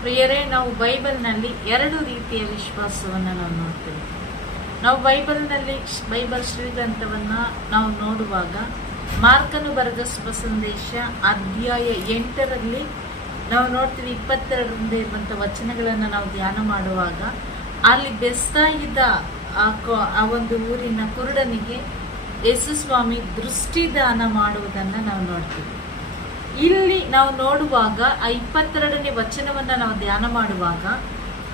ಪ್ರಿಯರೇ, ನಾವು ಬೈಬಲ್ನಲ್ಲಿ ಎರಡು ರೀತಿಯ ವಿಶ್ವಾಸವನ್ನು ನಾವು ನೋಡ್ತೇವೆ. ನಾವು ಬೈಬಲ್ನಲ್ಲಿ ಬೈಬಲ್ ಶ್ರೀಗ್ರಂಥವನ್ನು ನಾವು ನೋಡುವಾಗ ಮಾರ್ಕನು ಬರೆದ ಸಂದೇಶ ಅಧ್ಯಾಯ ಎಂಟರಲ್ಲಿ ನಾವು ನೋಡ್ತೀವಿ, ಇಪ್ಪತ್ತೆರಡರಿಂದ ಇರುವಂಥ ವಚನಗಳನ್ನು ನಾವು ಧ್ಯಾನ ಮಾಡುವಾಗ, ಅಲ್ಲಿ ಬೆಸ್ತಾಗಿದ್ದ ಆ ಒಂದು ಊರಿನ ಕುರುಡನಿಗೆ ಯೇಸು ಸ್ವಾಮಿ ದೃಷ್ಟಿದಾನ ಮಾಡುವುದನ್ನು ನಾವು ನೋಡ್ತೀವಿ. ಇಲ್ಲಿ ನಾವು ನೋಡುವಾಗ ಆ ಇಪ್ಪತ್ತೆರಡನೇ ವಚನವನ್ನು ನಾವು ಧ್ಯಾನ ಮಾಡುವಾಗ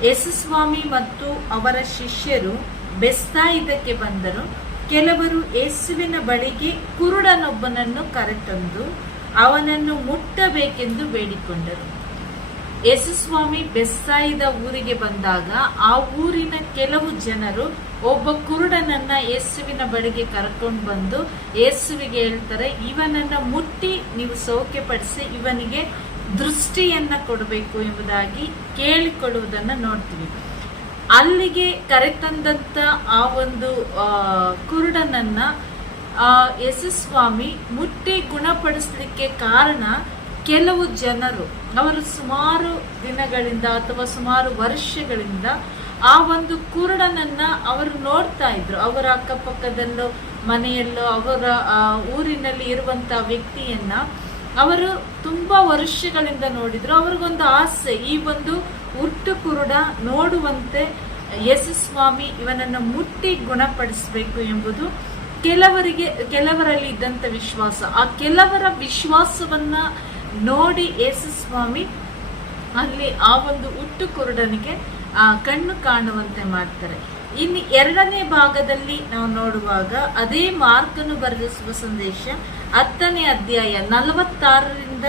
ಯೇಸುಸ್ವಾಮಿ ಮತ್ತು ಅವರ ಶಿಷ್ಯರು ಬೆಸ್ತಾಯಿದ್ದಕ್ಕೆ ಬಂದರು. ಕೆಲವರು ಯೇಸುವಿನ ಬಳಿಗೆ ಕುರುಡನೊಬ್ಬನನ್ನು ಕರೆತಂದು ಅವನನ್ನು ಮುಟ್ಟಬೇಕೆಂದು ಬೇಡಿಕೊಂಡರು. ಯೇಸುಸ್ವಾಮಿ ಬೆಸ್ತಾಯಿದ ಊರಿಗೆ ಬಂದಾಗ ಆ ಊರಿನ ಕೆಲವು ಜನರು ಒಬ್ಬ ಕುರುಡನನ್ನ ಯೇಸುವಿನ ಬಳಿಗೆ ಕರ್ಕೊಂಡು ಬಂದು ಯೇಸುವಿಗೆ ಹೇಳ್ತಾರೆ, ಇವನನ್ನ ಮುಟ್ಟಿ ನೀವು ಸೌಖ್ಯಪಡಿಸಿ, ಇವನಿಗೆ ದೃಷ್ಟಿಯನ್ನ ಕೊಡಬೇಕು ಎಂಬುದಾಗಿ ಕೇಳಿಕೊಳ್ಳುವುದನ್ನ ನೋಡ್ತೀವಿ. ಅಲ್ಲಿಗೆ ಕರೆತಂದಂತ ಆ ಒಂದು ಕುರುಡನನ್ನ, ಆ, ಯೇಸುಸ್ವಾಮಿ ಮುಟ್ಟಿ ಗುಣಪಡಿಸಲಿಕ್ಕೆ ಕಾರಣ ಕೆಲವು ಜನರು. ಅವರು ಸುಮಾರು ದಿನಗಳಿಂದ ಅಥವಾ ಸುಮಾರು ವರ್ಷಗಳಿಂದ ಆ ಒಂದು ಕುರುಡನನ್ನ ಅವರು ನೋಡ್ತಾ ಇದ್ರು. ಅವರ ಅಕ್ಕಪಕ್ಕದಲ್ಲೋ, ಮನೆಯಲ್ಲೋ, ಅವರ ಊರಿನಲ್ಲಿ ಇರುವಂತ ವ್ಯಕ್ತಿಯನ್ನ ಅವರು ತುಂಬಾ ವರ್ಷಗಳಿಂದ ನೋಡಿದ್ರು. ಅವ್ರಿಗೊಂದು ಆಸೆ, ಈ ಒಂದು ಹುಟ್ಟು ಕುರುಡ ನೋಡುವಂತೆ ಯೇಸುಸ್ವಾಮಿ ಇವನನ್ನು ಮುಟ್ಟಿ ಗುಣಪಡಿಸಬೇಕು ಎಂಬುದು ಕೆಲವರಿಗೆ, ಕೆಲವರಲ್ಲಿ ಇದ್ದಂತ ವಿಶ್ವಾಸ. ಆ ಕೆಲವರ ವಿಶ್ವಾಸವನ್ನ ನೋಡಿ ಯೇಸುಸ್ವಾಮಿ ಅಲ್ಲಿ ಆ ಒಂದು ಹುಟ್ಟು ಕುರುಡನಿಗೆ ಕಣ್ಣು ಕಾಣುವಂತೆ ಮಾಡ್ತಾರೆ. ಇನ್ನು ಎರಡನೇ ಭಾಗದಲ್ಲಿ ನಾವು ನೋಡುವಾಗ ಅದೇ ಮಾರ್ಕನ್ನು ಬರೆದ ಶುಭ ಸಂದೇಶ ಹತ್ತನೇ ಅಧ್ಯಾಯ ನಲವತ್ತಾರರಿಂದ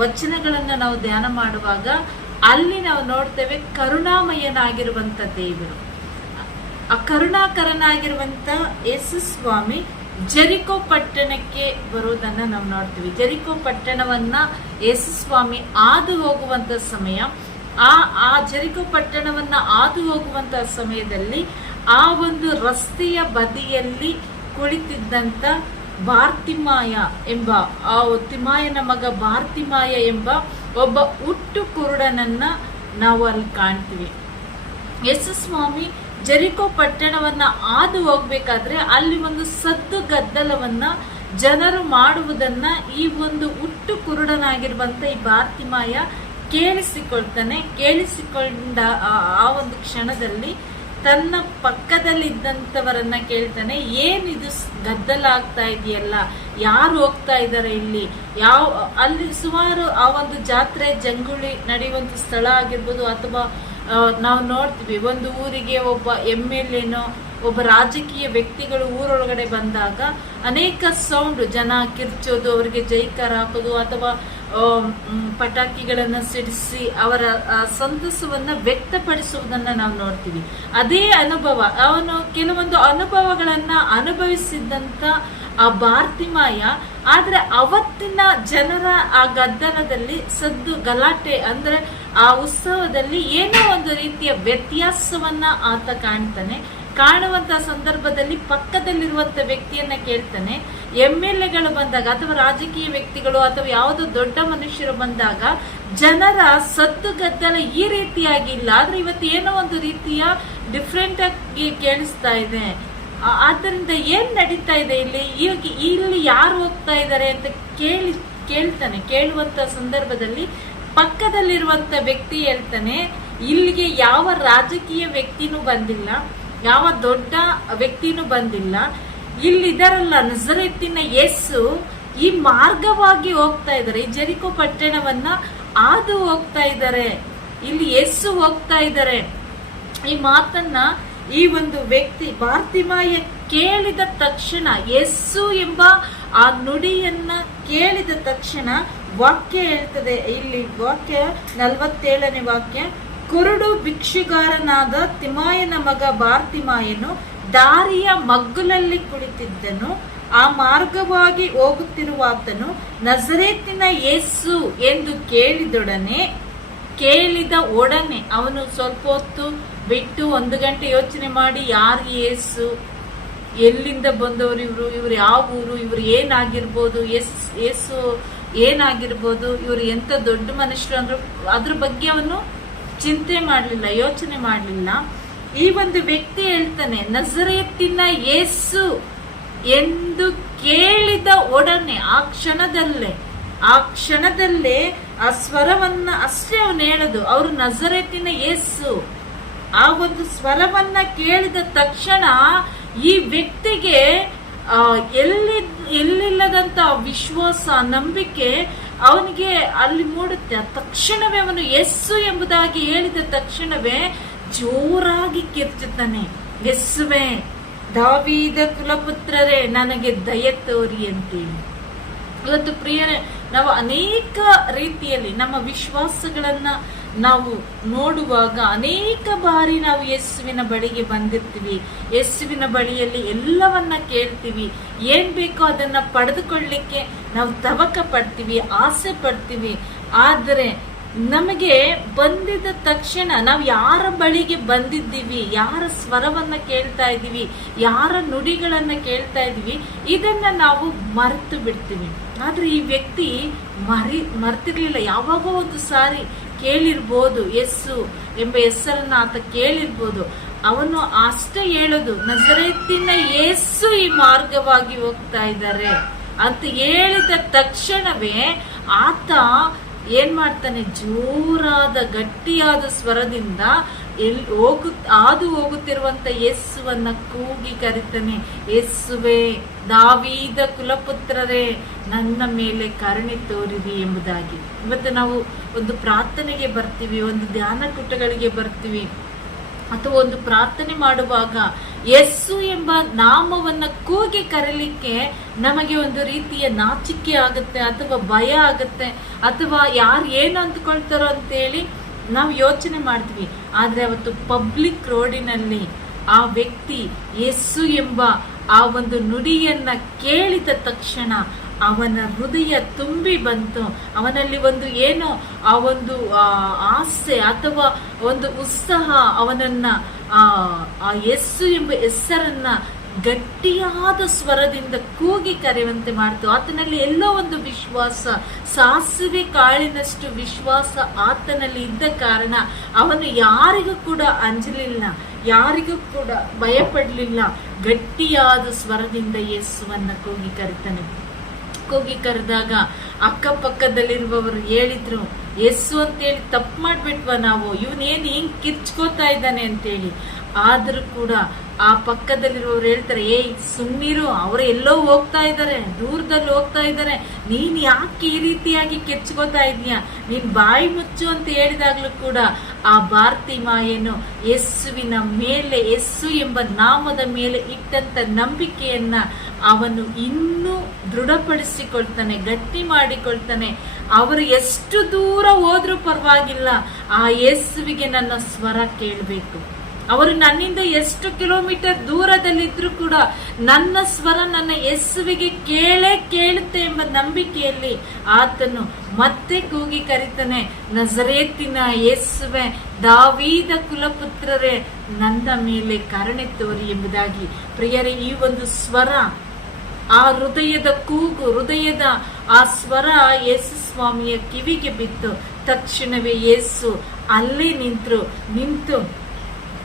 ವಚನಗಳನ್ನು ನಾವು ಧ್ಯಾನ ಮಾಡುವಾಗ ಅಲ್ಲಿ ನಾವು ನೋಡ್ತೇವೆ ಕರುಣಾಮಯನಾಗಿರುವಂಥ ದೇವರು. ಆ ಕರುಣಾಕರನಾಗಿರುವಂಥ ಯೇಸು ಸ್ವಾಮಿ ಜರಿಕೋ ಪಟ್ಟಣಕ್ಕೆ ಬರುವುದನ್ನು ನಾವು ನೋಡ್ತೀವಿ. ಜರಿಕೋ ಪಟ್ಟಣವನ್ನ ಯೇಸು ಸ್ವಾಮಿ ಹಾದು ಹೋಗುವಂಥ ಸಮಯ ಆ ಆ ಜರಿಕೋ ಪಟ್ಟಣವನ್ನ ಹಾದು ಹೋಗುವಂತ ಸಮಯದಲ್ಲಿ ಆ ಒಂದು ರಸ್ತೆಯ ಬದಿಯಲ್ಲಿ ಕುಳಿತಿದ್ದಂತ ಬಾರ್ತಿಮಾಯ ಎಂಬ, ಆ ತಿಮಾಯನ ಮಗ ಬಾರ್ತಿಮಾಯ ಎಂಬ ಒಬ್ಬ ಹುಟ್ಟು ಕುರುಡನನ್ನ ನಾವು ಅಲ್ಲಿ ಕಾಣ್ತೀವಿ. ಯೇಸು ಸ್ವಾಮಿ ಜರಿಕೋ ಪಟ್ಟಣವನ್ನ ಹಾದು ಹೋಗ್ಬೇಕಾದ್ರೆ ಅಲ್ಲಿ ಒಂದು ಸದ್ದು ಗದ್ದಲವನ್ನ ಜನರು ಮಾಡುವುದನ್ನ ಈ ಒಂದು ಹುಟ್ಟು ಕುರುಡನಾಗಿರುವಂತ ಈ ಬಾರ್ತಿಮಾಯ ಕೇಳಿಸಿಕೊಳ್ತಾನೆ, ಕೇಳಿಸಿಕೊಂಡ ಆ- ಒಂದು ಕ್ಷಣದಲ್ಲಿ ತನ್ನ ಪಕ್ಕದಲ್ಲಿದ್ದಂಥವರನ್ನ ಕೇಳ್ತಾನೆ, ಏನಿದು ಗದ್ದಲ ಆಗ್ತಾ ಇದೆಯಲ್ಲ, ಯಾರು ಹೋಗ್ತಾ ಇದ್ದಾರೆ ಇಲ್ಲಿ? ಯಾವ, ಅಲ್ಲಿ ಸುಮಾರು ಆ ಒಂದು ಜಾತ್ರೆ ಜಂಗುಳಿ ನಡೆಯುವಂತ ಸ್ಥಳ ಆಗಿರ್ಬೋದು ಅಥವಾ ನಾವು ನೋಡ್ತೀವಿ, ಒಂದು ಊರಿಗೆ ಒಬ್ಬ ಎಂ ಎಲ್ ಎನೋ, ಒಬ್ಬ ರಾಜಕೀಯ ವ್ಯಕ್ತಿಗಳು ಊರೊಳಗಡೆ ಬಂದಾಗ ಅನೇಕ ಸೌಂಡ್, ಜನ ಕಿರ್ಚೋದು, ಅವರಿಗೆ ಜೈಕಾರ ಹಾಕೋದು ಅಥವಾ ಪಟಾಕಿಗಳನ್ನ ಸಿಡಿಸಿ ಅವರ ಸಂತಸವನ್ನ ವ್ಯಕ್ತಪಡಿಸುವುದನ್ನ ನಾವು ನೋಡ್ತೀವಿ. ಅದೇ ಅನುಭವ, ಅವನು ಕೆಲವೊಂದು ಅನುಭವಗಳನ್ನ ಅನುಭವಿಸಿದ್ದಂತ ಆ ಭಾರತಿಮಾಯ, ಆದ್ರೆ ಅವತ್ತಿನ ಜನರ ಆ ಗದ್ದಲದಲ್ಲಿ ಸದ್ದು ಗಲಾಟೆ ಅಂದ್ರೆ ಆ ಉತ್ಸವದಲ್ಲಿ ಏನೋ ಒಂದು ರೀತಿಯ ವ್ಯತ್ಯಾಸವನ್ನ ಆತ ಕಾಣ್ತಾನೆ. ಕಾಣುವಂತ ಸಂದರ್ಭದಲ್ಲಿ ಪಕ್ಕದಲ್ಲಿರುವಂತ ವ್ಯಕ್ತಿಯನ್ನ ಕೇಳ್ತಾನೆ. ಎಂ ಎಲ್ ಎಗಳು ಬಂದಾಗ ಅಥವಾ ರಾಜಕೀಯ ವ್ಯಕ್ತಿಗಳು ಅಥವಾ ಯಾವುದೋ ದೊಡ್ಡ ಮನುಷ್ಯರು ಬಂದಾಗ ಜನರ ಸದ್ದು ಗದ್ದಲ ಈ ರೀತಿಯಾಗಿಲ್ಲ ಆದ್ರೆ ಇವತ್ತು ಏನೋ ಒಂದು ರೀತಿಯ ಡಿಫ್ರೆಂಟ್ ಆಗಿ ಕೇಳಿಸ್ತಾ ಇದೆ. ಆದ್ದರಿಂದ ಏನ್ ನಡೀತಾ ಇದೆ ಇಲ್ಲಿ? ಇಲ್ಲಿ ಯಾರು ಹೋಗ್ತಾ ಇದ್ದಾರೆ ಅಂತ ಕೇಳಿ, ಕೇಳ್ತಾನೆ. ಕೇಳುವಂತ ಸಂದರ್ಭದಲ್ಲಿ ಪಕ್ಕದಲ್ಲಿರುವಂತ ವ್ಯಕ್ತಿ ಹೇಳ್ತಾನೆ, ಇಲ್ಲಿಗೆ ಯಾವ ರಾಜಕೀಯ ವ್ಯಕ್ತಿನೂ ಬಂದಿಲ್ಲ. ಯಾವ ದೊಡ್ಡ ವ್ಯಕ್ತಿನೂ ಬಂದಿಲ್ಲ. ಇಲ್ಲಿದರಲ್ಲ ನಜರೆತ್ತಿನ ಯಸ್ಸು ಈ ಮಾರ್ಗವಾಗಿ ಹೋಗ್ತಾ ಇದ್ದಾರೆ. ಈ ಜರಿಕೋ ಪಟ್ಟಣವನ್ನ ಹಾದು ಹೋಗ್ತಾ ಇದ್ದಾರೆ. ಇಲ್ಲಿ ಯೇಸು ಹೋಗ್ತಾ ಇದ್ದಾರೆ. ಈ ಮಾತನ್ನ ಈ ಒಂದು ವ್ಯಕ್ತಿ ಭಾರತಿಮಾಯ ಕೇಳಿದ ತಕ್ಷಣ ಯಸ್ಸು ಎಂಬ ಆ ನುಡಿಯನ್ನ ಕೇಳಿದ ತಕ್ಷಣ ವಾಕ್ಯ ಹೇಳ್ತದೆ. ಇಲ್ಲಿ ವಾಕ್ಯ ನಲವತ್ತೇಳನೇ ವಾಕ್ಯ ಕುರುಡು ಭಿಕ್ಷುಗಾರನಾದ ತಿಮಾಯನ ಮಗ ಭಾರತಿಮಾಯನು ದಾರಿಯ ಮಗ್ಗುಲಲ್ಲಿ ಕುಳಿತಿದ್ದನು. ಆ ಮಾರ್ಗವಾಗಿ ಹೋಗುತ್ತಿರುವಾತನು, ನಜರೇತಿನ ಯೇಸು ಎಂದು ಕೇಳಿದೊಡನೆ ಕೇಳಿದ ಒಡನೆ ಅವನು ಸ್ವಲ್ಪ ಹೊತ್ತು ಬಿಟ್ಟು ಒಂದು ಗಂಟೆ ಯೋಚನೆ ಮಾಡಿ, ಯಾರು ಏಸು ಎಲ್ಲಿಂದ ಬಂದವರು ಇವರು? ಇವ್ರು ಯಾವ ಊರು? ಇವರು ಏನಾಗಿರ್ಬೋದು? ಎಸ್ ಏಸು ಏನಾಗಿರ್ಬೋದು? ಇವರು ಎಂತ ದೊಡ್ಡ ಮನುಷ್ಯರು ಅಂದ್ರೆ ಅದ್ರ ಬಗ್ಗೆ ಅವನು ಚಿಂತೆ ಮಾಡಲಿಲ್ಲ, ಯೋಚನೆ ಮಾಡಲಿಲ್ಲ. ಈ ಒಂದು ವ್ಯಕ್ತಿ ಹೇಳ್ತಾನೆ, ನಜರೇತಿನ ಯೇಸು ಎಂದು ಕೇಳಿದ ಒಡನೆ ಆ ಕ್ಷಣದಲ್ಲೇ ಆ ಕ್ಷಣದಲ್ಲೇ ಆ ಸ್ವರವನ್ನ ಅಷ್ಟೇ ಅವನು ಹೇಳದು, ಅವರು ನಜರೇತಿನ ಯೇಸು. ಆ ಒಂದು ಸ್ವರವನ್ನ ಕೇಳಿದ ತಕ್ಷಣ ಈ ವ್ಯಕ್ತಿಗೆ ಎಲ್ಲಿ, ಎಲ್ಲಿಲ್ಲದಂತ ವಿಶ್ವಾಸ, ನಂಬಿಕೆ ಅವನಿಗೆ ಅಲ್ಲಿ ಮೂಡುತ್ತೆ. ತಕ್ಷಣವೇ ಅವನು ಎಸ್ಸು ಎಂಬುದಾಗಿ ಹೇಳಿದ ತಕ್ಷಣವೇ ಜೋರಾಗಿ ಕಿರ್ಚುತ್ತಾನೆ. ಎಸ್ಸುವೆ, ದಾವೀದ ಕುಲಪುತ್ರರೇ, ನನಗೆ ದಯ ತೋರಿ ಅಂತೇಳಿ. ಇವತ್ತು ಪ್ರಿಯರೇ, ನಾವು ಅನೇಕ ರೀತಿಯಲ್ಲಿ ನಮ್ಮ ವಿಶ್ವಾಸಗಳನ್ನ ನಾವು ನೋಡುವಾಗ ಅನೇಕ ಬಾರಿ ನಾವು ಯೇಸುವಿನ ಬಳಿಗೆ ಬಂದಿರ್ತೀವಿ. ಯೇಸುವಿನ ಬಳಿಯಲ್ಲಿ ಎಲ್ಲವನ್ನ ಕೇಳ್ತೀವಿ. ಏನ್ ಬೇಕೋ ಅದನ್ನ ಪಡೆದುಕೊಳ್ಳಿಕ್ಕೆ ನಾವು ತವಕ ಪಡ್ತೀವಿ, ಆಸೆ ಪಡ್ತೀವಿ. ಆದರೆ ನಮಗೆ ಬಂದಿದ ತಕ್ಷಣ ನಾವು ಯಾರ ಬಳಿಗೆ ಬಂದಿದ್ದೀವಿ, ಯಾರ ಸ್ವರವನ್ನ ಕೇಳ್ತಾ ಇದ್ದೀವಿ, ಯಾರ ನುಡಿಗಳನ್ನ ಕೇಳ್ತಾ ಇದ್ದೀವಿ, ಇದನ್ನ ನಾವು ಮರೆತು ಬಿಡ್ತೀವಿ. ಆದ್ರೆ ಈ ವ್ಯಕ್ತಿ ಮರಿ, ಮರ್ತಿರ್ಲಿಲ್ಲ. ಯಾವಾಗೋ ಒಂದು ಸಾರಿ ಕೇಳಿರ್ಬೋದು ಎಸ್ಸು ಎಂಬ ಹೆಸರನ್ನ ಆತ ಕೇಳಿರ್ಬೋದು. ಅವನು ಅಷ್ಟೇ ಹೇಳೋದು, ನಜರೇತಿನ ಯೇಸು ಈ ಮಾರ್ಗವಾಗಿ ಹೋಗ್ತಾ ಇದ್ದಾರೆ ಅಂತ ಹೇಳಿದ ತಕ್ಷಣವೇ ಆತ ಏನ್ ಮಾಡ್ತಾನೆ, ಜೋರಾದ ಗಟ್ಟಿಯಾದ ಸ್ವರದಿಂದ ಎಲ್ ಹೋಗು ಹಾದು ಹೋಗುತ್ತಿರುವಂತ ಯೇಸುವನ್ನ ಕೂಗಿ ಕರಿತಾನೆ. ಯೇಸುವೆ, ದಾವೀದ ಕುಲಪುತ್ರರೇ, ನನ್ನ ಮೇಲೆ ಕರುಣೆ ತೋರಿರಿ ಎಂಬುದಾಗಿ. ಇವತ್ತು ನಾವು ಒಂದು ಪ್ರಾರ್ಥನೆಗೆ ಬರ್ತೀವಿ, ಒಂದು ಧ್ಯಾನ ಕೂಟಗಳಿಗೆ ಬರ್ತೀವಿ. ಅಥವಾ ಒಂದು ಪ್ರಾರ್ಥನೆ ಮಾಡುವಾಗ ಯಸ್ಸು ಎಂಬ ನಾಮವನ್ನ ಕೂಗಿ ಕರೀಲಿಕ್ಕೆ ನಮಗೆ ಒಂದು ರೀತಿಯ ನಾಚಿಕೆ ಆಗುತ್ತೆ ಅಥವಾ ಭಯ ಆಗುತ್ತೆ ಅಥವಾ ಯಾರು ಏನು ಅಂದ್ಕೊಳ್ತಾರೋ ಅಂತೇಳಿ ನಾವು ಯೋಚನೆ ಮಾಡ್ತೀವಿ. ಆದ್ರೆ ಅವತ್ತು ಪಬ್ಲಿಕ್ ರೋಡಿನಲ್ಲಿ ಆ ವ್ಯಕ್ತಿ ಯಸ್ಸು ಎಂಬ ಆ ಒಂದು ನುಡಿಯನ್ನ ಕೇಳಿದ ತಕ್ಷಣ ಅವನ ಹೃದಯ ತುಂಬಿ ಬಂತು. ಅವನಲ್ಲಿ ಒಂದು ಏನೋ, ಆ ಒಂದು ಆಸೆ ಅಥವಾ ಒಂದು ಉತ್ಸಾಹ ಅವನನ್ನ, ಆ ಆ ಯಸ್ಸು ಎಂಬ ಹೆಸರನ್ನ ಗಟ್ಟಿಯಾದ ಸ್ವರದಿಂದ ಕೂಗಿ ಕರೆಯುವಂತೆ ಮಾಡ್ತು. ಆತನಲ್ಲಿ ಎಲ್ಲೋ ಒಂದು ವಿಶ್ವಾಸ, ಸಾಸಿವೆ ಕಾಳಿನಷ್ಟು ವಿಶ್ವಾಸ ಆತನಲ್ಲಿ ಇದ್ದ ಕಾರಣ ಅವನು ಯಾರಿಗೂ ಕೂಡ ಅಂಜಲಿಲ್ಲ, ಯಾರಿಗೂ ಕೂಡ ಭಯಪಡಲಿಲ್ಲ. ಗಟ್ಟಿಯಾದ ಸ್ವರದಿಂದ ಯೇಸುವನ್ನ ಕೂಗಿ ಕರಿತಾನೆ. ಕೂಗಿ ಕರೆದಾಗ ಅಕ್ಕಪಕ್ಕದಲ್ಲಿರುವವರು ಹೇಳಿದ್ರು ಎಸ್ಸು ಅಂತೇಳಿ ತಪ್ಪು ಮಾಡ್ಬಿಟ್ವ ನಾವು. ಇವನೇನು ಹಿಂಗ್ ಕಿರ್ಚ್ಕೋತಾ ಇದ್ದಾನೆ ಅಂತೇಳಿ. ಆದ್ರೂ ಕೂಡ ಆ ಪಕ್ಕದಲ್ಲಿರುವವರು ಹೇಳ್ತಾರೆ, ಏಯ್ ಸುಮ್ಮೀರು ಅವರು ಎಲ್ಲೋ ಹೋಗ್ತಾ ಇದ್ದಾರೆ ದೂರದಲ್ಲಿ ಹೋಗ್ತಾ ಇದ್ದಾರೆ ನೀನ್ ಯಾಕೆ ಈ ರೀತಿಯಾಗಿ ಕೆಚ್ಕೋತಾ ಇದೀಯ? ನೀನ್ ಬಾಯಿ ಮುಚ್ಚು ಅಂತ ಹೇಳಿದಾಗ್ಲೂ ಕೂಡ ಆ ಭಾರತಿ ಮಾಯನು ಯೇಸುವಿನ ಮೇಲೆ, ಯೇಸು ಎಂಬ ನಾಮದ ಮೇಲೆ ಇಟ್ಟಂತ ನಂಬಿಕೆಯನ್ನ ಅವನು ಇನ್ನೂ ದೃಢಪಡಿಸಿಕೊಳ್ತಾನೆ, ಗಟ್ಟಿ ಮಾಡಿಕೊಳ್ತಾನೆ. ಅವರು ಎಷ್ಟು ದೂರ ಹೋದ್ರೂ ಪರವಾಗಿಲ್ಲ, ಆ ಯೇಸುವಿಗೆ ನನ್ನ ಸ್ವರ ಕೇಳಬೇಕು. ಅವರು ನನ್ನಿಂದ ಎಷ್ಟು ಕಿಲೋಮೀಟರ್ ದೂರದಲ್ಲಿದ್ರು ಕೂಡ ನನ್ನ ಸ್ವರ ನನ್ನ ಯೇಸುವಿಗೆ ಕೇಳೇ ಕೇಳುತ್ತೆ ಎಂಬ ನಂಬಿಕೆಯಲ್ಲಿ ಆತನು ಮತ್ತೆ ಕೂಗಿ ಕರಿತಾನೆ, ನಜರೇತಿನ ಯೇಸುವೆ, ದಾವೀದ ಕುಲಪುತ್ರರೇ, ನನ್ನ ಮೇಲೆ ಕರುಣೆ ತೋರಿ ಎಂಬುದಾಗಿ. ಪ್ರಿಯರೇ, ಈ ಒಂದು ಸ್ವರ, ಆ ಹೃದಯದ ಕೂಗು, ಹೃದಯದ ಆ ಸ್ವರ ಯೇಸು ಸ್ವಾಮಿಯ ಕಿವಿಗೆ ಬಿತ್ತು. ತಕ್ಷಣವೇ ಯೇಸು ಅಲ್ಲೇ ನಿಂತರು, ನಿಂತು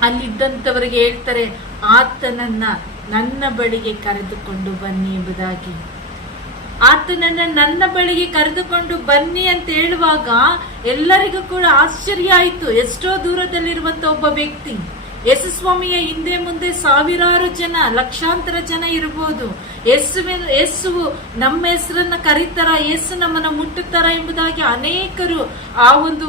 ಅಲ್ಲಿದ್ದಂಥವರಿಗೆ ಹೇಳ್ತಾರೆ, ಆತನನ್ನ ನನ್ನ ಬಳಿಗೆ ಕರೆದುಕೊಂಡು ಬನ್ನಿ ಎಂಬುದಾಗಿ. ಆತನನ್ನ ನನ್ನ ಬಳಿಗೆ ಕರೆದುಕೊಂಡು ಬನ್ನಿ ಅಂತ ಹೇಳುವಾಗ ಎಲ್ಲರಿಗೂ ಕೂಡ ಆಶ್ಚರ್ಯ ಆಯಿತು. ಎಷ್ಟೋ ದೂರದಲ್ಲಿರುವಂತ ಒಬ್ಬ ವ್ಯಕ್ತಿ, ಯೇಸುಸ್ವಾಮಿಯ ಹಿಂದೆ ಮುಂದೆ ಸಾವಿರಾರು ಜನ, ಲಕ್ಷಾಂತರ ಜನ ಇರಬಹುದು. ಯೇಸುವಿನ ಯೇಸುವು ನಮ್ಮ ಹೆಸರನ್ನ ಕರೀತಾರ, ಯೇಸು ನಮ್ಮನ್ನ ಮುಟ್ಟುತ್ತಾರ ಎಂಬುದಾಗಿ ಅನೇಕರು ಆ ಒಂದು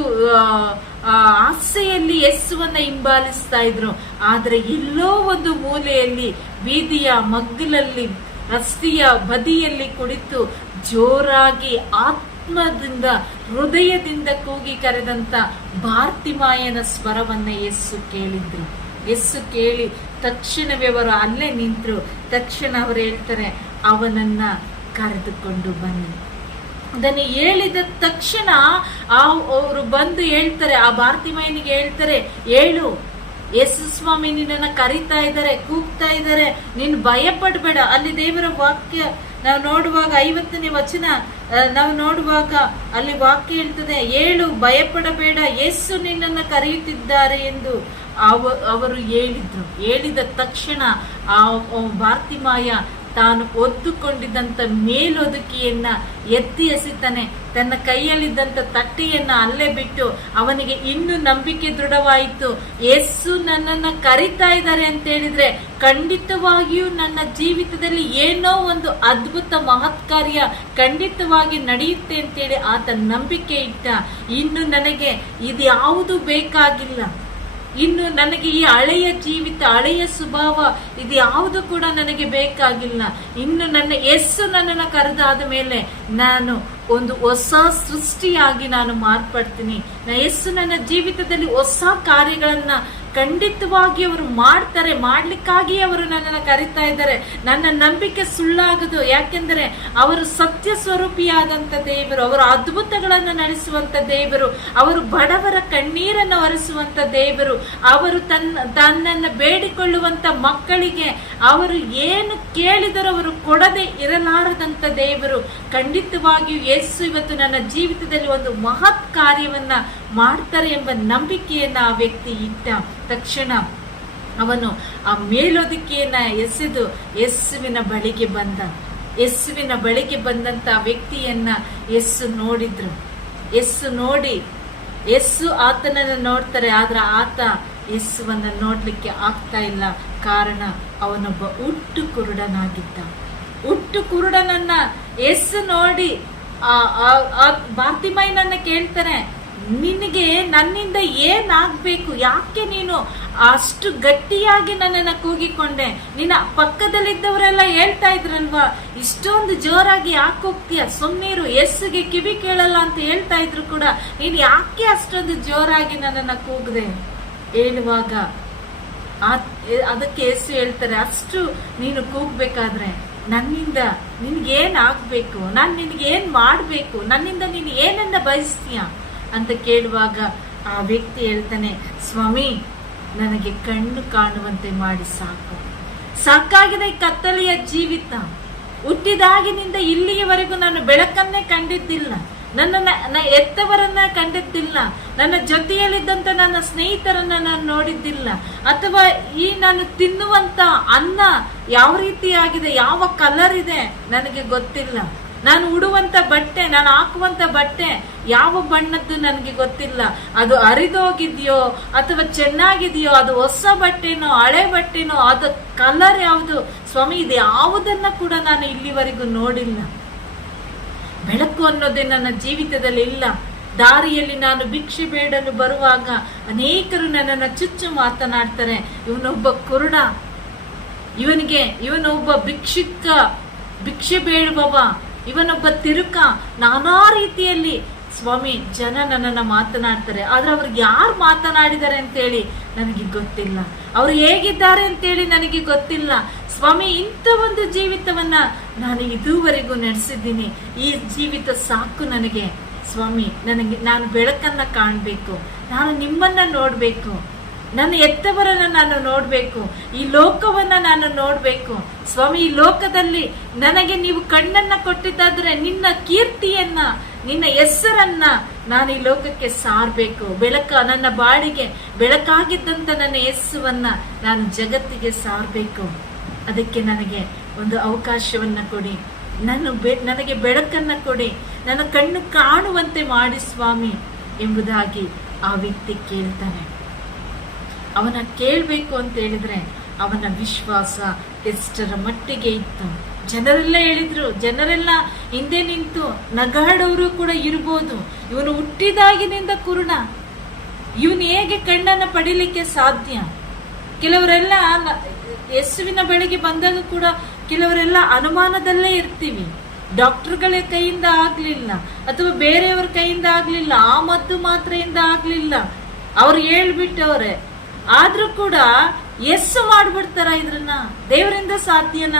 ಆಸೆಯಲ್ಲಿ ಯೇಸುವನ್ನ ಹಿಂಬಾಲಿಸ್ತಾ ಇದ್ರು. ಆದ್ರೆ ಎಲ್ಲೋ ಒಂದು ಮೂಲೆಯಲ್ಲಿ ಬೀದಿಯ ಮಗ್ಗಲಲ್ಲಿ, ರಸ್ತೆಯ ಬದಿಯಲ್ಲಿ ಕುಳಿತು ಜೋರಾಗಿ ಆತ್ಮದಿಂದ, ಹೃದಯದಿಂದ ಕೂಗಿ ಕರೆದಂತ ಭಾರತಿಮಾಯನ ಸ್ವರವನ್ನ ಯೇಸು ಕೇಳಿದ್ರು. ಯೇಸು ಕೇಳಿ ತಕ್ಷಣವೇ ಅವರು ಅಲ್ಲೇ ನಿಂತರು. ತಕ್ಷಣ ಅವರು ಹೇಳ್ತಾರೆ, ಅವನನ್ನ ಕರೆದುಕೊಂಡು ಬನ್ನಿ. ಅದನ್ನು ಹೇಳಿದ ತಕ್ಷಣ ಆ ಅವರು ಬಂದು ಹೇಳ್ತಾರೆ, ಆ ಭಾರತಿಮಯನಿಗೆ ಹೇಳ್ತಾರೆ, ಹೇಳು, ಯೇಸು ಸ್ವಾಮಿ ನಿನ್ನನ್ನು ಕರೀತಾ ಇದ್ದಾರೆ, ಕೂಗ್ತಾ ಇದ್ದಾರೆ, ನೀನು ಭಯ ಪಡಬೇಡ ಅಲ್ಲಿ ದೇವರ ವಾಕ್ಯ, ನಾವು ನೋಡುವಾಗ ಐವತ್ತನೇ ವಚನ ನಾವು ನೋಡುವಾಗ ಅಲ್ಲಿ ವಾಕ್ಯ ಹೇಳ್ತದೆ ಏಳು ಭಯಪಡಬೇಡ, ಯೇಸು ನಿನ್ನನ್ನು ಕರೆಯುತ್ತಿದ್ದಾರೆ ಎಂದು ಅವ, ಅವರು ಹೇಳಿದ್ರು. ಹೇಳಿದ ತಕ್ಷಣ ಆ ಭಾರತಿಮಾಯ ತಾನು ಒದ್ದುಕೊಂಡಿದ್ದಂಥ ಮೇಲೊದುಕಿಯನ್ನ ಎತ್ತಿ ಎಸಿತಾನೆ. ತನ್ನ ಕೈಯಲ್ಲಿದ್ದಂಥ ತಟ್ಟೆಯನ್ನ ಅಲ್ಲೇ ಬಿಟ್ಟು ಅವನಿಗೆ ಇನ್ನೂ ನಂಬಿಕೆ ದೃಢವಾಯಿತು. ಯೇಸು ನನ್ನನ್ನು ಕರಿತಾ ಇದ್ದಾರೆ ಅಂತ ಹೇಳಿದ್ರೆ ಖಂಡಿತವಾಗಿಯೂ ನನ್ನ ಜೀವಿತದಲ್ಲಿ ಏನೋ ಒಂದು ಅದ್ಭುತ ಮಹತ್ ಕಾರ್ಯ ಖಂಡಿತವಾಗಿ ನಡೆಯುತ್ತೆ ಅಂತೇಳಿ ಆತ ನಂಬಿಕೆ ಇಟ್ಟ. ಇನ್ನು ನನಗೆ ಇದು ಯಾವುದು ಬೇಕಾಗಿಲ್ಲ. ಇನ್ನು ನನಗೆ ಈ ಹಳೆಯ ಜೀವಿತ, ಹಳೆಯ ಸ್ವಭಾವ ಇದು ಯಾವುದು ಕೂಡ ನನಗೆ ಬೇಕಾಗಿಲ್ಲ. ಇನ್ನು ನನ್ನ ಎಸ್ಸು ನನ್ನನ್ನು ಕರೆದಾದ ಮೇಲೆ ನಾನು ಒಂದು ಹೊಸ ಸೃಷ್ಟಿಯಾಗಿ ನಾನು ಮಾರ್ಪಡ್ತೀನಿ. ನಾ ಎಸ್ಸು ನನ್ನ ಜೀವಿತದಲ್ಲಿ ಹೊಸ ಕಾರ್ಯಗಳನ್ನ ಖಂಡಿತವಾಗಿ ಅವರು ಮಾಡ್ತಾರೆ, ಮಾಡ್ಲಿಕ್ಕಾಗಿ ಅವರು ನನ್ನನ್ನು ಕರಿತಾ ಇದ್ದಾರೆ. ನನ್ನ ನಂಬಿಕೆ ಸುಳ್ಳಾಗದು. ಯಾಕೆಂದರೆ ಅವರು ಸತ್ಯ ಸ್ವರೂಪಿಯಾದಂತ ದೇವರು, ಅವರು ಅದ್ಭುತಗಳನ್ನು ನಡೆಸುವಂತ ದೇವರು, ಅವರು ಬಡವರ ಕಣ್ಣೀರನ್ನು ಒರೆಸುವಂತ ದೇವರು, ಅವರು ತನ್ನ, ತನ್ನನ್ನು ಬೇಡಿಕೊಳ್ಳುವಂತ ಮಕ್ಕಳಿಗೆ ಅವರು ಏನು ಕೇಳಿದರೂ ಅವರು ಕೊಡದೆ ಇರಲಾರದಂತ ದೇವರು. ಖಂಡಿತವಾಗಿಯೂ ಯೇಸು ಇವತ್ತು ನನ್ನ ಜೀವಿತದಲ್ಲಿ ಒಂದು ಮಹತ್ ಕಾರ್ಯವನ್ನ ಮಾಡ್ತಾರೆ ಎಂಬ ನಂಬಿಕೆಯನ್ನ ಆ ವ್ಯಕ್ತಿ ಇಟ್ಟ. ತಕ್ಷಣ ಅವನು ಆ ಮೇಲೊದಿಕೆಯನ್ನ ಎಸೆದು ಯಸ್ಸುವಿನ ಬಳಿಗೆ ಬಂದ. ಯಸ್ಸುವಿನ ಬಳಿಗೆ ಬಂದಂತ ವ್ಯಕ್ತಿಯನ್ನ ಯಸ್ಸು ನೋಡಿದ್ರು. ಯಸ್ಸು ನೋಡಿ ಯಸ್ಸು ಆತನನ್ನ ನೋಡ್ತಾರೆ, ಆದ್ರೆ ಆತ ಯಸ್ಸುವನ್ನು ನೋಡ್ಲಿಕ್ಕೆ ಆಗ್ತಾ ಇಲ್ಲ. ಕಾರಣ, ಅವನೊಬ್ಬ ಹುಟ್ಟು ಕುರುಡನಾಗಿದ್ದ. ಹುಟ್ಟು ಕುರುಡನನ್ನ ಯಸ್ಸು ನೋಡಿ, ಆ ಬಾರ್ತಿಮೈನನ್ನ ಕೇಳ್ತಾರೆ ನಿನಗೆ ನನ್ನಿಂದ ಏನಾಗಬೇಕು? ಯಾಕೆ ನೀನು ಅಷ್ಟು ಗಟ್ಟಿಯಾಗಿ ನನ್ನನ್ನ ಕೂಗಿಕೊಂಡೆ? ನಿನ್ನ ಪಕ್ಕದಲ್ಲಿದ್ದವರೆಲ್ಲ ಹೇಳ್ತಾ ಇದ್ರಲ್ವಾ? ಇಷ್ಟೊಂದು ಜೋರಾಗಿ ಯಾಕೆ ಹೋಗ್ತೀಯ? ಸುಮ್ಮೀರು ಎಸ್ಸಿಗೆ ಕಿವಿ ಕೇಳಲ್ಲ ಅಂತ ಹೇಳ್ತಾ ಇದ್ರು ಕೂಡ ನೀನು ಯಾಕೆ ಅಷ್ಟೊಂದು ಜೋರಾಗಿ ನನ್ನನ್ನ ಕೂಗಿದೆ? ಹೇಳುವಾಗ ಅದಕ್ಕೆ ಎಸ್ಸು ಹೇಳ್ತಾರೆ, ಅಷ್ಟು ನೀನು ಕೂಗಬೇಕಾದ್ರೆ ನನ್ನಿಂದ ನಿನ್ಗೇನ್ ಆಗ್ಬೇಕು ನಾನ್ ನಿನ್ಗೇನ್ ಮಾಡ್ಬೇಕು? ನನ್ನಿಂದ ನೀನು ಏನನ್ನ ಬಯಸ್ತೀಯ? ಅಂತ ಕೇಳುವಾಗ ಆ ವ್ಯಕ್ತಿ ಹೇಳ್ತಾನೆ, ಸ್ವಾಮಿ, ನನಗೆ ಕಣ್ಣು ಕಾಣುವಂತೆ ಮಾಡಿ ಸಾಕು. ಸಾಕಾಗಿದೆ ಕತ್ತಲೆಯ ಜೀವಿತ. ಹುಟ್ಟಿದಾಗಿನಿಂದ ಇಲ್ಲಿಯವರೆಗೂ ನಾನು ಬೆಳಕನ್ನೇ ಕಂಡಿದ್ದಿಲ್ಲ. ನನ್ನ ನ- ಎತ್ತವರನ್ನ ಕಂಡಿದ್ದಿಲ್ಲ. ನನ್ನ ಜೊತೆಯಲ್ಲಿದ್ದಂತ ನನ್ನ ಸ್ನೇಹಿತರನ್ನ ನಾನು ನೋಡಿದ್ದಿಲ್ಲ. ಅಥವಾ ಈ ನಾನು ತಿನ್ನುವಂತ ಅನ್ನ ಯಾವ ರೀತಿಯಾಗಿದೆ ಯಾವ ಕಲರ್ ಇದೆ, ನನಗೆ ಗೊತ್ತಿಲ್ಲ. ನಾನು ಉಡುವಂತ ಬಟ್ಟೆ, ನಾನು ಹಾಕುವಂತ ಬಟ್ಟೆ ಯಾವ ಬಣ್ಣದ್ದು ನನಗೆ ಗೊತ್ತಿಲ್ಲ. ಅದು ಹರಿದೋಗಿದ್ಯೋ ಅಥವಾ ಚೆನ್ನಾಗಿದೆಯೋ, ಅದು ಹೊಸ ಬಟ್ಟೆನೋ, ಹಳೆ ಬಟ್ಟೆನೋ, ಅದು ಕಲರ್ ಯಾವುದು? ಸ್ವಾಮಿ, ಇದು ಯಾವುದನ್ನ ಕೂಡ ನಾನು ಇಲ್ಲಿವರೆಗೂ ನೋಡಿಲ್ಲ. ಬೆಳಕು ಅನ್ನೋದೇ ನನ್ನ ಜೀವಿತದಲ್ಲಿ ಇಲ್ಲ. ದಾರಿಯಲ್ಲಿ ನಾನು ಭಿಕ್ಷೆ ಬೇಡಲು ಬರುವಾಗ ಅನೇಕರು ನನ್ನನ್ನು ಚುಚ್ಚು ಮಾತನಾಡ್ತಾರೆ. ಇವನೊಬ್ಬ ಕುರುಡ, ಇವನಿಗೆ, ಇವನೊಬ್ಬ ಭಿಕ್ಷಿಕ, ಭಿಕ್ಷೆ ಬೇಡುವವ ಇವನೊಬ್ಬ ತಿರುಕ ನಾನಾ ರೀತಿಯಲ್ಲಿ ಸ್ವಾಮಿ ಜನ ನನ್ನನ್ನು ಮಾತನಾಡ್ತಾರೆ, ಆದ್ರೆ ಅವ್ರಿಗೆ ಯಾರು ಮಾತನಾಡಿದ್ದಾರೆ ಅಂತೇಳಿ ನನಗೆ ಗೊತ್ತಿಲ್ಲ. ಅವ್ರು ಹೇಗಿದ್ದಾರೆ ಅಂತೇಳಿ ನನಗೆ ಗೊತ್ತಿಲ್ಲ. ಸ್ವಾಮಿ, ಇಂಥ ಒಂದು ಜೀವಿತವನ್ನ ನಾನು ಇದುವರೆಗೂ ನಡೆಸಿದ್ದೀನಿ. ಈ ಜೀವಿತ ಸಾಕು ನನಗೆ. ಸ್ವಾಮಿ, ನನಗೆ, ನಾನು ಬೆಳಕನ್ನ ಕಾಣಬೇಕು. ನಾನು ನಿಮ್ಮನ್ನ ನೋಡ್ಬೇಕು. ನನ್ನ ಎತ್ತವರನ್ನ ನಾನು ನೋಡ್ಬೇಕು, ಈ ಲೋಕವನ್ನ ನಾನು ನೋಡ್ಬೇಕು. ಸ್ವಾಮಿ, ಈ ಲೋಕದಲ್ಲಿ ನನಗೆ ನೀವು ಕಣ್ಣನ್ನ ಕೊಟ್ಟಿದ್ದಾದ್ರೆ ನಿನ್ನ ಕೀರ್ತಿಯನ್ನ, ನಿನ್ನ ಹೆಸರನ್ನ ನಾನು ಈ ಲೋಕಕ್ಕೆ ಸಾರ್ಬೇಕು. ಬೆಳಕ ನನ್ನ ಬಾಡಿಗೆ, ಬೆಳಕಾಗಿದ್ದಂತ ನನ್ನ ಯೇಸುವನ್ನ ನಾನು ಜಗತ್ತಿಗೆ ಸಾರ್ಬೇಕು. ಅದಕ್ಕೆ ನನಗೆ ಒಂದು ಅವಕಾಶವನ್ನ ಕೊಡಿ. ನಾನು ನನಗೆ ಬೆಳಕನ್ನ ಕೊಡಿ. ನನ್ನ ಕಣ್ಣು ಕಾಣುವಂತೆ ಮಾಡಿ ಸ್ವಾಮಿ ಎಂಬುದಾಗಿ ಆ ವ್ಯಕ್ತಿ ಕೇಳ್ತಾನೆ. ಅವನ ಕೇಳಬೇಕು ಅಂತ ಹೇಳಿದ್ರೆ ಅವನ ವಿಶ್ವಾಸ ಎಷ್ಟರ ಮಟ್ಟಿಗೆ ಇತ್ತು. ಜನರೆಲ್ಲ ಹೇಳಿದ್ರು, ಜನರೆಲ್ಲ ಹಿಂದೆ ನಿಂತು ನಗಾಡೋರು ಕೂಡ ಇರ್ಬೋದು. ಇವನು ಹುಟ್ಟಿದಾಗಿನಿಂದ ಕುರುಣ ಇವನು ಹೇಗೆ ಕಣ್ಣನ್ನು ಪಡಿಲಿಕ್ಕೆ ಸಾಧ್ಯ? ಕೆಲವರೆಲ್ಲ ಯೇಸುವಿನ ಬಳಿಗೆ ಬಂದಾಗ ಕೂಡ ಕೆಲವರೆಲ್ಲ ಅನುಮಾನದಲ್ಲೇ ಇರ್ತೀವಿ. ಡಾಕ್ಟರ್ಗಳ ಕೈಯಿಂದ ಆಗ್ಲಿಲ್ಲ, ಅಥವಾ ಬೇರೆಯವ್ರ ಕೈಯಿಂದ ಆಗ್ಲಿಲ್ಲ, ಆ ಮದ್ದು ಮಾತ್ರೆಯಿಂದ ಆಗ್ಲಿಲ್ಲ. ಅವ್ರು ಹೇಳ್ಬಿಟ್ಟವ್ರೆ ಆದ್ರೂ ಕೂಡ ಎಸ್ ಮಾಡ್ಬಿಡ್ತಾರ ಇದ್ರನ್ನ, ದೇವರಿಂದ ಸಾಧ್ಯನ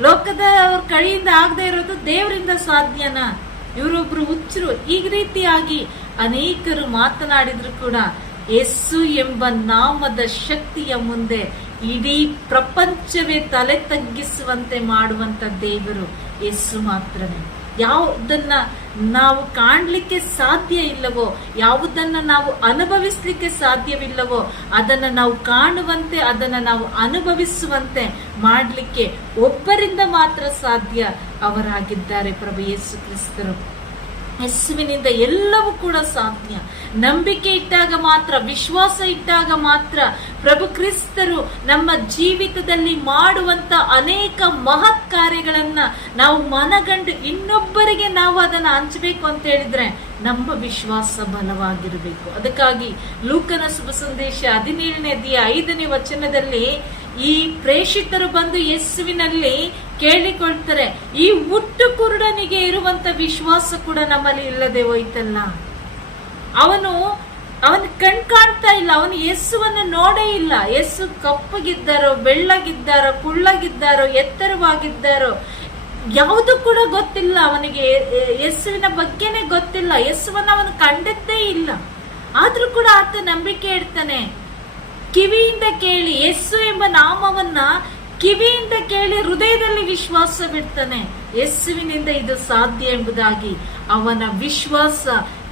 ಲೋಕದ ಅವ್ರ ಕೈಯಿಂದ ಆಗದೆ ಇರೋದು ದೇವರಿಂದ ಸಾಧ್ಯನ ಇವರೊಬ್ರು ಹುಚ್ಚರು ಈ ರೀತಿಯಾಗಿ ಅನೇಕರು ಮಾತನಾಡಿದ್ರು ಕೂಡ ಎಸ್ಸು ಎಂಬ ನಾಮದ ಶಕ್ತಿಯ ಮುಂದೆ ಇಡೀ ಪ್ರಪಂಚವೇ ತಲೆ ತಗ್ಗಿಸುವಂತೆ ಮಾಡುವಂತ ದೇವರು ಎಸ್ಸು ಮಾತ್ರನೇ. ಯಾವುದನ್ನ ನಾವು ಕಾಣಲಿಕ್ಕೆ ಸಾಧ್ಯ ಇಲ್ಲವೋ, ಯಾವುದನ್ನ ನಾವು ಅನುಭವಿಸಲಿಕ್ಕೆ ಸಾಧ್ಯವಿಲ್ಲವೋ, ಅದನ್ನ ನಾವು ಕಾಣುವಂತೆ, ಅದನ್ನ ನಾವು ಅನುಭವಿಸುವಂತೆ ಮಾಡಲಿಕ್ಕೆ ಒಬ್ಬರಿಂದ ಮಾತ್ರ ಸಾಧ್ಯ ಅವರಾಗಿದ್ದಾರೆ ಪ್ರಭು ಯೇಸು ಕ್ರಿಸ್ತರು. ಯೇಸುವಿನಿಂದ ಎಲ್ಲವೂ ಕೂಡ ಸಾಧ್ಯ. ನಂಬಿಕೆ ಇಟ್ಟಾಗ ಮಾತ್ರ, ವಿಶ್ವಾಸ ಇಟ್ಟಾಗ ಮಾತ್ರ ಪ್ರಭು ಕ್ರಿಸ್ತರು ನಮ್ಮ ಜೀವಿತದಲ್ಲಿ ಮಾಡುವಂತ ಅನೇಕ ಮಹತ್ ಕಾರ್ಯಗಳನ್ನ ನಾವು ಮನಗಂಡು ಇನ್ನೊಬ್ಬರಿಗೆ ನಾವು ಅದನ್ನು ಹಂಚಬೇಕು ಅಂತ ಹೇಳಿದ್ರೆ ನಮ್ಮ ವಿಶ್ವಾಸ ಬಲವಾಗಿರಬೇಕು. ಅದಕ್ಕಾಗಿ ಲೂಕನ ಶುಭ ಸಂದೇಶ ಹದಿನೇಳನೇ ಅಧ್ಯಾಯ ಐದನೇ ವಚನದಲ್ಲಿ ಈ ಪ್ರೇಷಿತರು ಬಂದು ಯೇಸುವಿನಲ್ಲಿ ಕೇಳಿಕೊಳ್ತಾರೆ, ಈ ಹುಟ್ಟು ಕುರುಡನಿಗೆ ಇರುವಂತ ವಿಶ್ವಾಸ ಕೂಡ ನಮ್ಮಲ್ಲಿ ಇಲ್ಲದೆ ಹೋಯ್ತಲ್ಲ. ಅವನು ಅವನು ಕಣ್ ಕಾಣ್ತಾ ಇಲ್ಲ, ಅವನು ಯೇಸುವನ್ನು ನೋಡೇ ಇಲ್ಲ. ಯೇಸು ಕಪ್ಪಗಿದ್ದಾರೋ, ಬೆಳ್ಳಗಿದ್ದಾರೋ, ಕುಳ್ಳಗಿದ್ದಾರೋ, ಎತ್ತರವಾಗಿದ್ದಾರೋ, ಯಾವುದು ಕೂಡ ಗೊತ್ತಿಲ್ಲ. ಅವನಿಗೆ ಯೇಸುವಿನ ಬಗ್ಗೆನೇ ಗೊತ್ತಿಲ್ಲ. ಯೇಸುವನ್ನ ಅವನು ಕಂಡದ್ದೇ ಇಲ್ಲ. ಆದ್ರೂ ಕೂಡ ಆತ ನಂಬಿಕೆ ಇಡ್ತಾನೆ. ಕಿವಿಯಿಂದ ಕೇಳಿ ಯೇಸು ಎಂಬ ನಾಮವನ್ನ ಕಿವಿಯಿಂದ ಕೇಳಿ ಹೃದಯದಲ್ಲಿ ವಿಶ್ವಾಸ ಬಿಡ್ತಾನೆ. ಯೇಸುವಿನಿಂದ ಇದು ಸಾಧ್ಯ ಎಂಬುದಾಗಿ ಅವನ ವಿಶ್ವಾಸ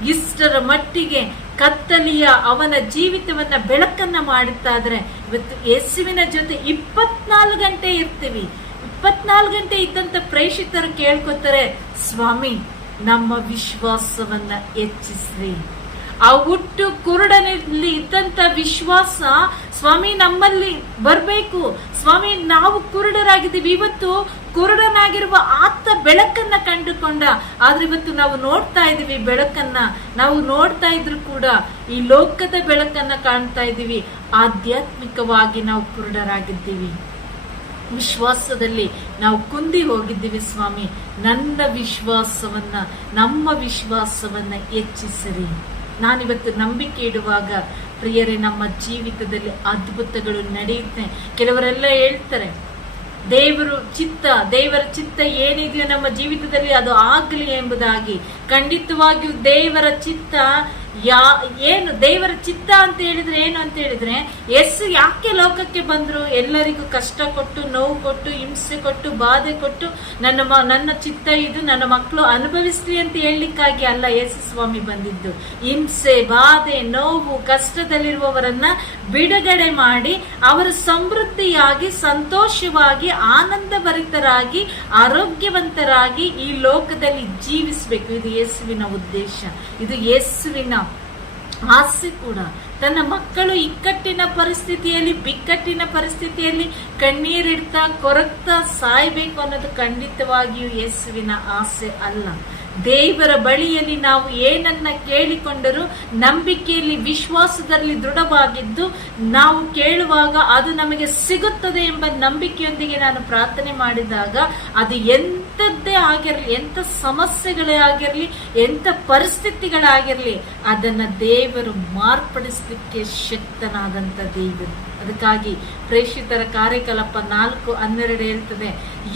ಇಷ್ಟರ ಮಟ್ಟಿಗೆ ಕತ್ತಲಿಯ ಅವನ ಜೀವಿತವನ್ನ ಬೆಳಕನ್ನ ಮಾಡುತ್ತಾದ್ರೆ ಇವತ್ತು ಯೇಸುವಿನ ಜೊತೆ ಇಪ್ಪತ್ನಾಲ್ಕು ಗಂಟೆ ಇರ್ತೀವಿ. ಇಪ್ಪತ್ನಾಲ್ಕು ಗಂಟೆ ಇದ್ದಂತ ಪ್ರೇಷಿತರು ಕೇಳ್ಕೊತಾರೆ, ಸ್ವಾಮಿ, ನಮ್ಮ ವಿಶ್ವಾಸವನ್ನ ಹೆಚ್ಚಿಸ್ರಿ. ಆ ಹುಟ್ಟು ಕುರುಡನಲ್ಲಿ ಇದ್ದಂತ ವಿಶ್ವಾಸ ಸ್ವಾಮಿ ನಮ್ಮಲ್ಲಿ ಬರಬೇಕು. ಸ್ವಾಮಿ, ನಾವು ಕುರುಡರಾಗಿದ್ದೀವಿ. ಇವತ್ತು ಕುರುಡನಾಗಿರುವ ಆತ ಬೆಳಕನ್ನ ಕಂಡುಕೊಂಡ. ಆದ್ರೆ ಇವತ್ತು ನಾವು ನೋಡ್ತಾ ಇದೀವಿ ಬೆಳಕನ್ನ. ನಾವು ನೋಡ್ತಾ ಇದ್ರು ಕೂಡ ಈ ಲೋಕದ ಬೆಳಕನ್ನ ಕಾಣ್ತಾ ಇದ್ದೀವಿ. ಆಧ್ಯಾತ್ಮಿಕವಾಗಿ ನಾವು ಕುರುಡರಾಗಿದ್ದೀವಿ. ವಿಶ್ವಾಸದಲ್ಲಿ ನಾವು ಕುಂದಿ ಹೋಗಿದ್ದೀವಿ ಸ್ವಾಮಿ. ನನ್ನ ವಿಶ್ವಾಸವನ್ನ, ನಮ್ಮ ವಿಶ್ವಾಸವನ್ನ ಹೆಚ್ಚಿಸಿರಿ. ನಾನಿವತ್ತು ನಂಬಿಕೆ ಇಡುವಾಗ ಪ್ರಿಯರೇ, ನಮ್ಮ ಜೀವಿತದಲ್ಲಿ ಅದ್ಭುತಗಳು ನಡೆಯುತ್ತೆ. ಕೆಲವರೆಲ್ಲ ಹೇಳ್ತಾರೆ, ದೇವರು ಚಿತ್ತ, ದೇವರ ಚಿತ್ತ ಏನಿದೆಯೋ ನಮ್ಮ ಜೀವಿತದಲ್ಲಿ ಅದು ಆಗಲಿ ಎಂಬುದಾಗಿ. ಖಂಡಿತವಾಗಿಯೂ ದೇವರ ಚಿತ್ತ ಯಾ, ಏನು ದೇವರ ಚಿತ್ತ ಅಂತ ಹೇಳಿದ್ರೆ ಏನು ಅಂತ ಹೇಳಿದ್ರೆ ಎಸ್ ಯಾಕೆ ಲೋಕಕ್ಕೆ ಬಂದ್ರು? ಎಲ್ಲರಿಗೂ ಕಷ್ಟ ಕೊಟ್ಟು, ನೋವು ಕೊಟ್ಟು, ಹಿಂಸೆ ಕೊಟ್ಟು, ಬಾಧೆ ಕೊಟ್ಟು, ನನ್ನ ನನ್ನ ಚಿತ್ತ ಇದು, ನನ್ನ ಮಕ್ಕಳು ಅನುಭವಿಸ್ಲಿ ಅಂತ ಹೇಳಲಿಕ್ಕಾಗಿ ಅಲ್ಲ ಯೇಸು ಸ್ವಾಮಿ ಬಂದಿದ್ದು. ಹಿಂಸೆ, ಬಾಧೆ, ನೋವು, ಕಷ್ಟದಲ್ಲಿರುವವರನ್ನ ಬಿಡುಗಡೆ ಮಾಡಿ, ಅವರು ಸಮೃದ್ಧಿಯಾಗಿ, ಸಂತೋಷವಾಗಿ, ಆನಂದಭರಿತರಾಗಿ, ಆರೋಗ್ಯವಂತರಾಗಿ ಈ ಲೋಕದಲ್ಲಿ ಜೀವಿಸಬೇಕು. ಇದು ಯೇಸುವಿನ ಉದ್ದೇಶ. ಇದು ಯೇಸುವಿನ ಆಸೆ ಕೂಡ. ತನ್ನ ಮಕ್ಕಳು ಇಕ್ಕಟ್ಟಿನ ಪರಿಸ್ಥಿತಿಯಲ್ಲಿ, ಬಿಕ್ಕಟ್ಟಿನ ಪರಿಸ್ಥಿತಿಯಲ್ಲಿ ಕಣ್ಣೀರಿಡ್ತಾ, ಕೊರಗ್ತಾ ಸಾಯ್ಬೇಕು ಅನ್ನೋದು ಖಂಡಿತವಾಗಿಯೂ ಯೇಸುವಿನ ಆಸೆ ಅಲ್ಲ. ದೇವರ ಬಳಿಯಲ್ಲಿ ನಾವು ಏನನ್ನ ಕೇಳಿಕೊಂಡರೂ ನಂಬಿಕೆಯಲ್ಲಿ ವಿಶ್ವಾಸದಲ್ಲಿ ದೃಢವಾಗಿದ್ದು ನಾವು ಕೇಳುವಾಗ ಅದು ನಮಗೆ ಸಿಗುತ್ತದೆ ಎಂಬ ನಂಬಿಕೆಯೊಂದಿಗೆ ನಾನು ಪ್ರಾರ್ಥನೆ ಮಾಡಿದಾಗ ಅದು ಎಂಥದ್ದೇ ಆಗಿರಲಿ, ಎಂಥ ಸಮಸ್ಯೆಗಳೇ ಆಗಿರಲಿ, ಎಂಥ ಪರಿಸ್ಥಿತಿಗಳಾಗಿರಲಿ, ಅದನ್ನು ದೇವರು ಮಾರ್ಪಡಿಸಲಿಕ್ಕೆ ಶಕ್ತನಾದಂಥ ದೇವರು. ಅದಕ್ಕಾಗಿ ಪ್ರೇಷಿತರ ಕಾರ್ಯಕಲಾಪ ನಾಲ್ಕು ಹನ್ನೆರಡು ಹೇಳ್ತದೆ,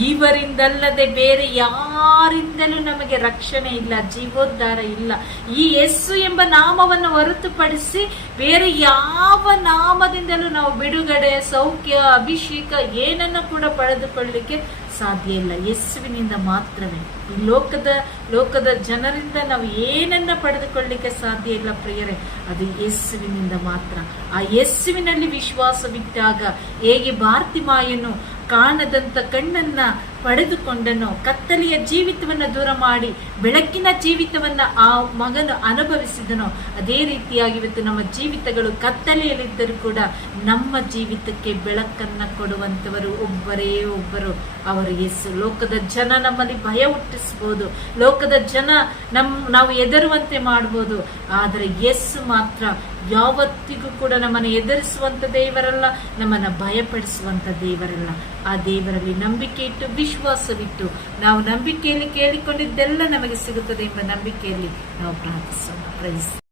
ಇವರಿಂದಲ್ಲದೆ ಬೇರೆ ಯಾರಿಂದಲೂ ನಮಗೆ ರಕ್ಷಣೆ ಇಲ್ಲ, ಜೀವೋದ್ಧಾರ ಇಲ್ಲ. ಈ ಯಸ್ಸು ಎಂಬ ನಾಮವನ್ನು ಹೊರತುಪಡಿಸಿ ಬೇರೆ ಯಾವ ನಾಮದಿಂದಲೂ ನಾವು ಬಿಡುಗಡೆ, ಸೌಖ್ಯ, ಅಭಿಷೇಕ ಏನನ್ನು ಕೂಡ ಪಡೆದುಕೊಳ್ಳಲಿಕ್ಕೆ ಸಾಧ್ಯ ಇಲ್ಲ. ಯಸ್ಸುವಿನಿಂದ ಮಾತ್ರವೇ. ಈ ಲೋಕದ ಲೋಕದ ಜನರಿಂದ ನಾವು ಏನನ್ನ ಪಡೆದುಕೊಳ್ಳಲಿಕ್ಕೆ ಸಾಧ್ಯ ಇಲ್ಲ ಪ್ರಿಯರೇ, ಅದು ಯಸ್ಸುವಿನಿಂದ ಮಾತ್ರ. ಆ ಯಸ್ಸುವಿನಲ್ಲಿ ವಿಶ್ವಾಸವಿಟ್ಟಾಗ ಹೇಗೆ ಭಾರತಿಮಾಯನು ಕಾಣದಂತ ಕಣ್ಣನ್ನ ಪಡೆದುಕೊಂಡನು, ಕತ್ತಲೆಯ ಜೀವಿತವನ್ನ ದೂರ ಮಾಡಿ, ಬೆಳಕಿನ ಜೀವಿತವನ್ನ ಆ ಮಗನು ಅನುಭವಿಸಿದನು, ಅದೇ ರೀತಿಯಾಗಿ ಇವತ್ತು ನಮ್ಮ ಜೀವಿತಗಳು ಕತ್ತಲೆಯಲ್ಲಿದ್ದರೂ ಕೂಡ ನಮ್ಮ ಜೀವಿತಕ್ಕೆ ಬೆಳಕನ್ನ ಕೊಡುವಂತವರು ಒಬ್ಬರೇ ಒಬ್ಬರು. ಅವರು ಯೇಸು. ಲೋಕದ ಜನ ನಮ್ಮಲ್ಲಿ ಭಯ ಹುಟ್ಟಿಸ್ಬೋದು. ಲೋಕದ ಜನ ನಮ್, ನಾವು ಎದರುವಂತೆ ಮಾಡ್ಬೋದು. ಆದರೆ ಯೇಸು ಮಾತ್ರ ಯಾವತ್ತಿಗೂ ಕೂಡ ನಮ್ಮನ್ನು ಎದುರಿಸುವಂತ ದೇವರಲ್ಲ, ನಮ್ಮನ್ನ ಭಯಪಡಿಸುವಂತ ದೇವರಲ್ಲ. ಆ ದೇವರಲ್ಲಿ ನಂಬಿಕೆ ಇಟ್ಟು ವಿಶ್ವಾಸವಿಟ್ಟು ನಾವು ನಂಬಿಕೆಯಲ್ಲಿ ಕೇಳಿಕೊಂಡಿದ್ದೆಲ್ಲ ನಮಗೆ ಸಿಗುತ್ತದೆ ಎಂಬ ನಂಬಿಕೆಯಲ್ಲಿ ನಾವು ಪ್ರಾರ್ಥಿಸೋಣ.